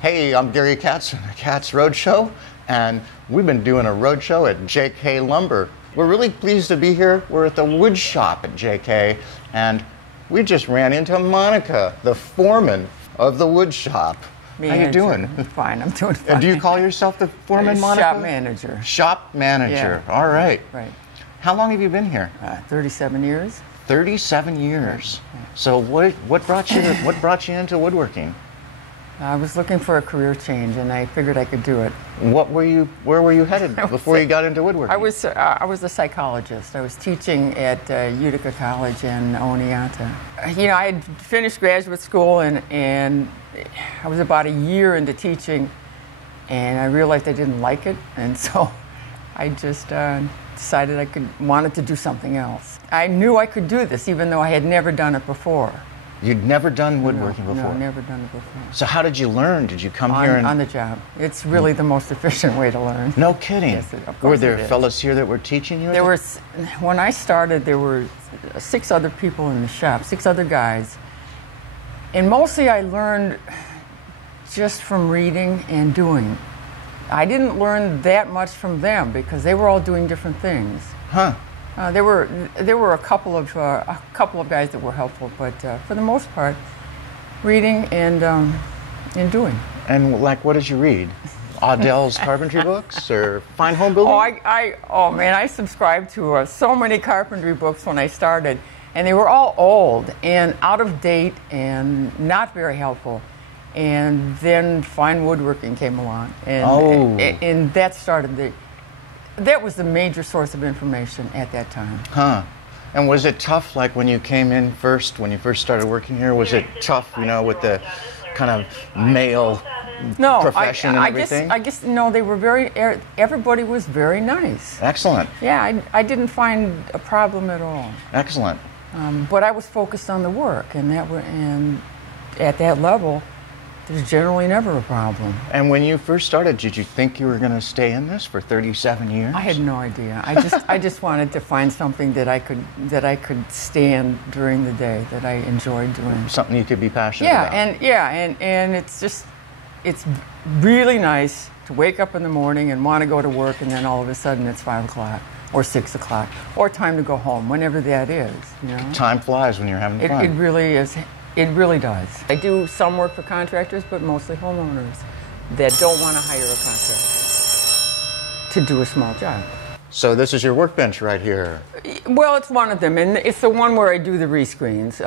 Hey, I'm Gary Katz from the Katz Roadshow, and we've been doing a roadshow at JK Lumber. We're really pleased to be here. We're at the Woodshop at JK, and we just ran into Monica, the foreman of the Woodshop. How you doing? Fine, I'm doing fine. Do you call yourself the foreman, Monica? Shop manager. Shop manager, Yeah. all right. Right. How long have you been here? 37 years. 37 years. Yeah. So what brought you into woodworking? I was looking for a career change, and I figured I could do it. Where were you headed before you got into woodworking? I was a psychologist. I was teaching at Utica College in Oneonta. You know, I had finished graduate school, and I was about a year into teaching, and I realized I didn't like it, and so I just decided I wanted to do something else. I knew I could do this, even though I had never done it before. You'd never done woodworking before? No, never done it before. So how did you learn? Did you come here and... On the job. It's really the most efficient way to learn. No kidding? Yes, of course. Were there fellows here that were teaching you? When I started, there were 6 other people in the shop, 6 other guys. And mostly I learned just from reading and doing. I didn't learn that much from them because they were all doing different things. Huh. There were a couple of guys that were helpful, but for the most part, reading and doing. And like, what did you read? Audell's carpentry books or fine home building? Oh man, I subscribed to so many carpentry books when I started, and they were all old and out of date and not very helpful. And then fine woodworking came along, and that started that was the major source of information at that time. Huh. And was it tough, like when you came in first, when you first started working here, was it tough, you know, with the kind of male profession and everything? I guess, no, they were everybody was very nice. Excellent. Yeah, I didn't find a problem at all. Excellent. But I was focused on the work, and at that level, there's generally never a problem. And when you first started, did you think you were going to stay in this for 37 years? I had no idea. I just wanted to find something that I could stand during the day, that I enjoyed doing. Something you could be passionate about. And it's really nice to wake up in the morning and want to go to work, and then all of a sudden it's 5 o'clock or 6 o'clock or time to go home, whenever that is. You know? Time flies when you're having fun. It really is. It really does. I do some work for contractors, but mostly homeowners that don't want to hire a contractor to do a small job. So this is your workbench right here? Well, it's one of them, and it's the one where I do the rescreens.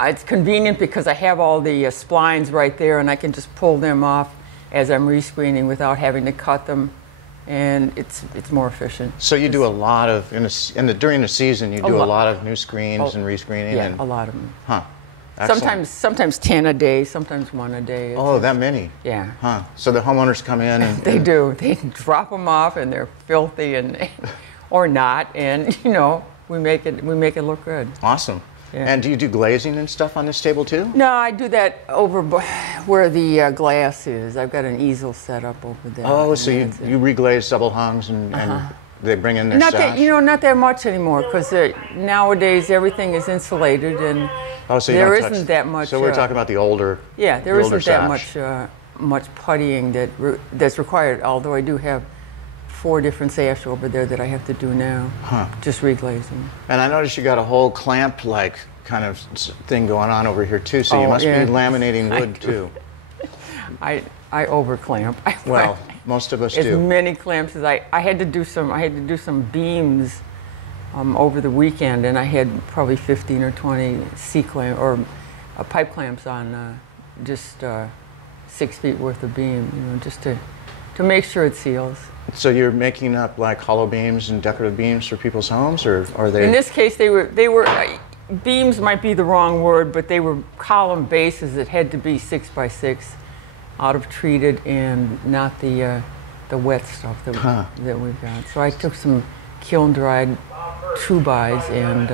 It's convenient because I have all the splines right there, and I can just pull them off as I'm rescreening without having to cut them, and it's more efficient. So you do a lot of, during the season, you do a lot of new screens and rescreening? Yeah, a lot of them. Huh. Sometimes 10 a day, sometimes 1 a day. That many? Yeah. Huh. So the homeowners come in and... They do. They drop them off, and they're filthy or not, and you know, we make it look good. Awesome. Yeah. And do you do glazing and stuff on this table too? No, I do that over where the glass is. I've got an easel set up over there. Oh, so you reglaze double hungs and they bring in their sash? Not that much anymore, because nowadays everything is insulated, and so there isn't that much. So we're talking about the older. Yeah, there isn't that much puttying that's required. Although I do have 4 different sash over there that I have to do now, just reglazing. And I noticed you got a whole clamp-like kind of thing going on over here too. So you must be laminating wood too. I over clamp. Well, most of us do. As many clamps as I had to do some beams over the weekend, and I had probably 15 or 20 C-clamp or pipe clamps on just 6 feet worth of beam, you know, just to make sure it seals. So you're making up like hollow beams and decorative beams for people's homes, or are they? In this case, they were beams might be the wrong word, but they were column bases that had to be 6 by 6, out of treated and not the wet stuff that we've got. So I took some kiln dried 2-bys and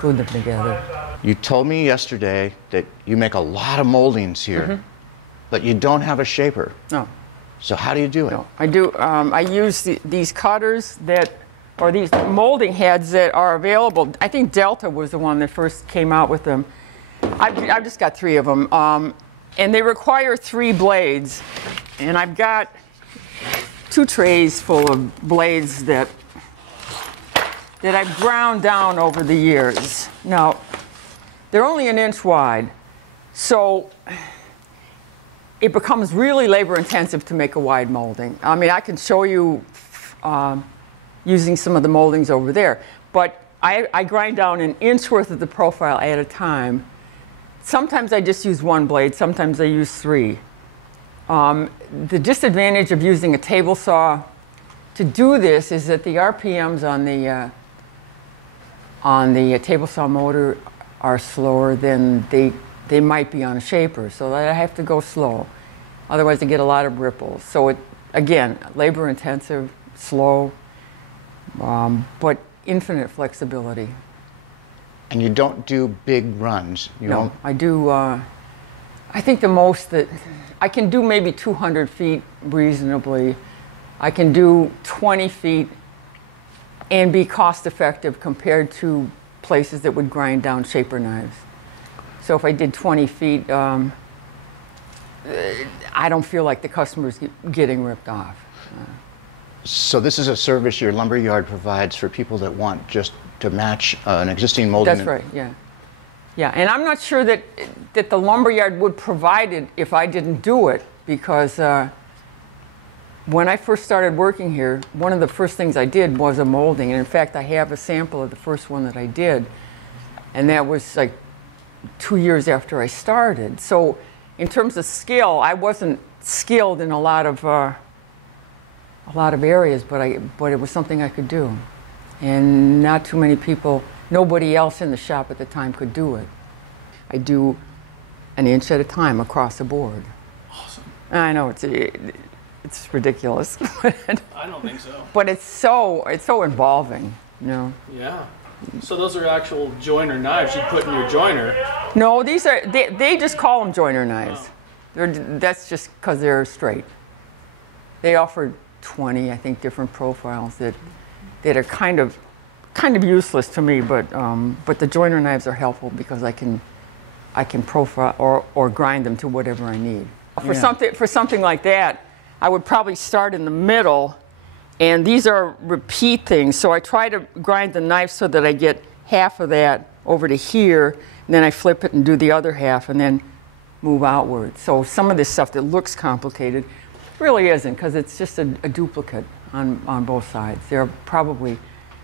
glued them together. You told me yesterday that you make a lot of moldings here, but you don't have a shaper. No. So how do you do it? No, I do. I use these cutters or these molding heads that are available. I think Delta was the one that first came out with them. I've just got 3 of them. And they require 3 blades. And I've got 2 trays full of blades that I've ground down over the years. Now, they're only 1 inch wide, so it becomes really labor intensive to make a wide molding. I mean, I can show you using some of the moldings over there, but I grind down 1 inch worth of the profile at a time. Sometimes I just use 1 blade, sometimes I use 3. The disadvantage of using a table saw to do this is that the RPMs on the table saw motor are slower than they might be on a shaper, so that I have to go slow. Otherwise I get a lot of ripples. So it, again, labor intensive, slow, but infinite flexibility. And you don't do big runs? No, I do, I think the most that, I can do maybe 200 feet reasonably. I can do 20 feet and be cost effective compared to places that would grind down shaper knives. So if I did 20 feet, I don't feel like the customer's getting ripped off. So this is a service your lumberyard provides for people that want just to match an existing molding? That's right, yeah. Yeah, and I'm not sure that the lumberyard would provide it if I didn't do it, because when I first started working here, one of the first things I did was a molding. And in fact, I have a sample of the first one that I did. And that was like 2 years after I started. So in terms of skill, I wasn't skilled in a lot of areas, but it was something I could do. And not too many people, nobody else in the shop at the time could do it. I do 1 inch at a time across the board. Awesome. I know, it's ridiculous. I don't think so. But it's so involving, you know. Yeah. So those are actual joiner knives you put in your joiner. No, these are, they just call them joiner knives. Oh. That's just because they're straight. They offer 20, I think, different profiles that are kind of useless to me, but the joiner knives are helpful because I can profile or grind them to whatever I need. For something like that, I would probably start in the middle, and these are repeat things. So I try to grind the knife so that I get half of that over to here, and then I flip it and do the other half, and then move outward. So some of this stuff that looks complicated really isn't, because it's just a duplicate on both sides. There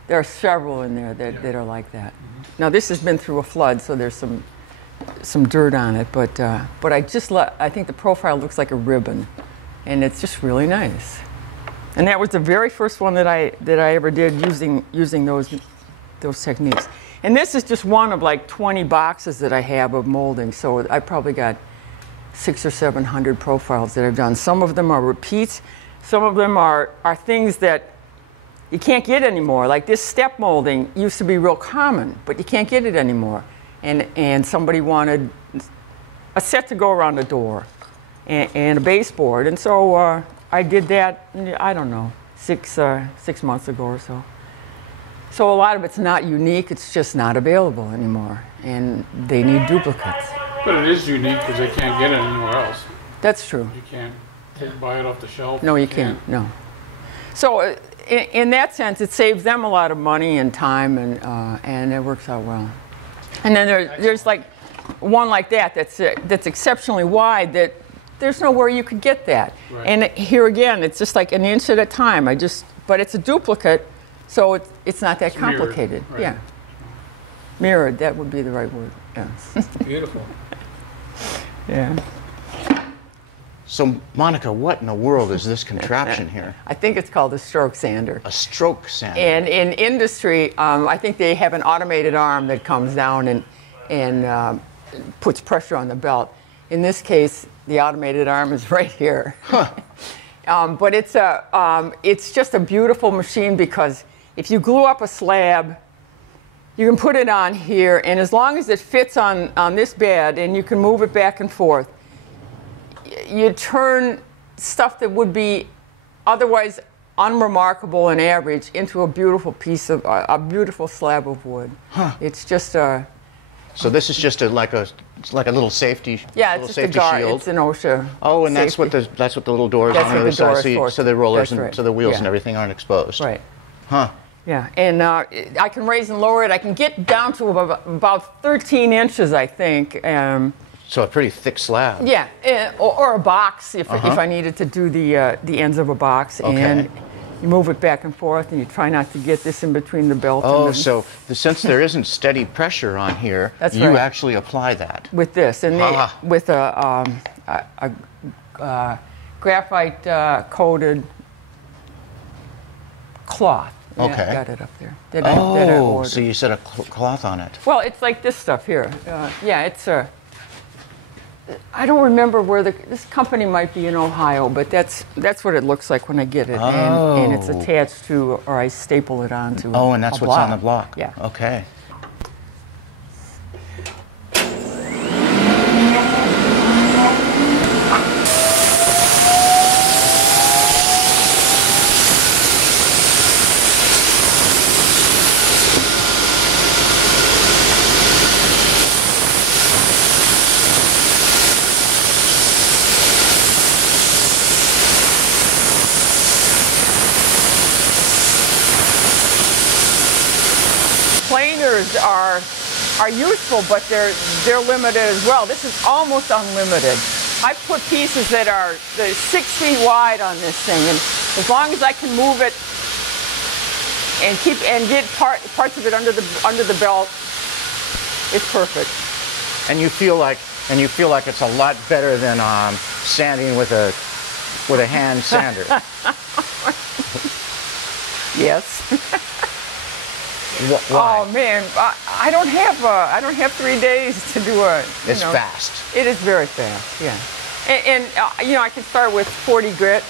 are several in there that are like that. Now this has been through a flood, so there's some dirt on it, but I think the profile looks like a ribbon, and it's just really nice. And that was the very first one that I ever did using those techniques. And this is just one of like 20 boxes that I have of molding, so I probably got 600 or 700 profiles that I've done. Some of them are repeats, some of them are things that you can't get anymore. Like this step molding used to be real common, but you can't get it anymore. And somebody wanted a set to go around the door and a baseboard. And so I did that, I don't know, 6 months ago or so. So a lot of it's not unique, it's just not available anymore. And they need duplicates. But it is unique because they can't get it anywhere else. That's true. You can't buy it off the shelf. No, you can't, no. So in that sense, it saves them a lot of money and time, and it works out well. And then there's like one like that's exceptionally wide that there's nowhere you could get that. Right. And here again, it's just like 1 inch at a time. But it's a duplicate, so it's not that complicated. Mirrored, right. Yeah, mirrored. That would be the right word. Yes. Beautiful. Yeah. So, Monica, what in the world is this contraption here? I think it's called a stroke sander. A stroke sander. And in industry, I think they have an automated arm that comes down and puts pressure on the belt. In this case, the automated arm is right here. Huh. But it's just a beautiful machine because if you glue up a slab, you can put it on here, and as long as it fits on this bed and you can move it back and forth, you turn stuff that would be otherwise unremarkable and average into a beautiful piece of a beautiful slab of wood. Huh. It's just a. So this is just like a It's like a little safety. Yeah, little it's just a safety guard. shield. It's an OSHA. Oh, and safety. that's what the little doors That's on the what other the side, door is for. so the rollers That's and right. so the wheels Yeah. and everything aren't exposed. Right. Huh. Yeah, and I can raise and lower it. I can get down to about 13 inches, I think. So a pretty thick slab. Yeah, or a box if I needed to do the ends of a box. Okay. And you move it back and forth, and you try not to get this in between the belt. Oh, and so since there isn't steady pressure on here, That's you right. actually apply that. with this, and Ah. with a graphite coated cloth. Yeah, Okay. I got it up there. That I ordered. So you set a cloth on it. Well, it's like this stuff here. Yeah, it's a. I don't remember where this company might be in Ohio, but that's what it looks like when I get it, and it's Oh. attached to, or I staple it onto. Oh, and that's a what's on the block. block. Yeah. Okay. Planers are useful, but they're limited as well. This is almost unlimited. I put pieces that are 6 feet wide on this thing, and as long as I can move it and get parts of it under the belt, it's perfect. And you feel like it's a lot better than sanding with a hand sander. Yes. Why? Oh man, I don't have 3 days to do a. It's fast. It is very fast, yeah. And I can start with 40 grit,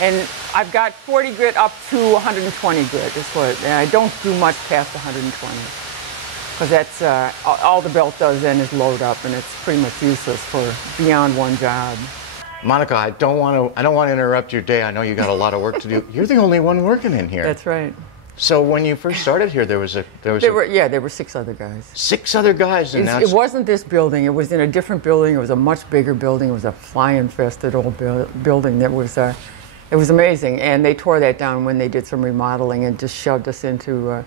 and I've got 40 grit up to 120 grit. And I don't do much past 120, because that's all the belt does then is load up, and it's pretty much useless for beyond one job. Monica, I don't want to interrupt your day. I know you got a lot of work to do. You're the only one working in here. That's right. So when you first started here, there were 6 other guys. 6 other guys, and It wasn't this building. It was in a different building. It was a much bigger building. It was a fly-infested old building. It was amazing. And they tore that down when they did some remodeling and just shoved us into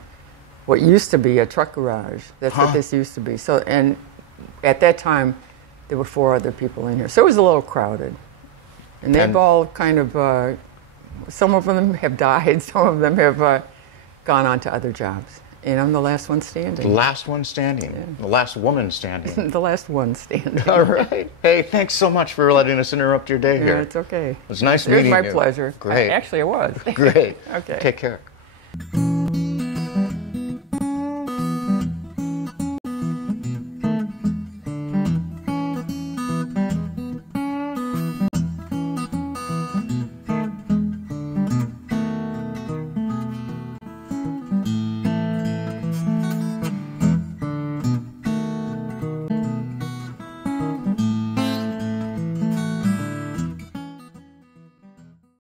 what used to be a truck garage. That's what this used to be. So, and at that time, there were 4 other people in here. So it was a little crowded. And they've all kind of, some of them have died. Some of them have gone on to other jobs. And I'm the last one standing. The last one standing. Yeah. The last woman standing. The last one standing. All right. Hey, thanks so much for letting us interrupt your day here. Yeah, it's okay. It was nice meeting you. It was my pleasure. Great. Actually, it was. Great. Okay. Take care.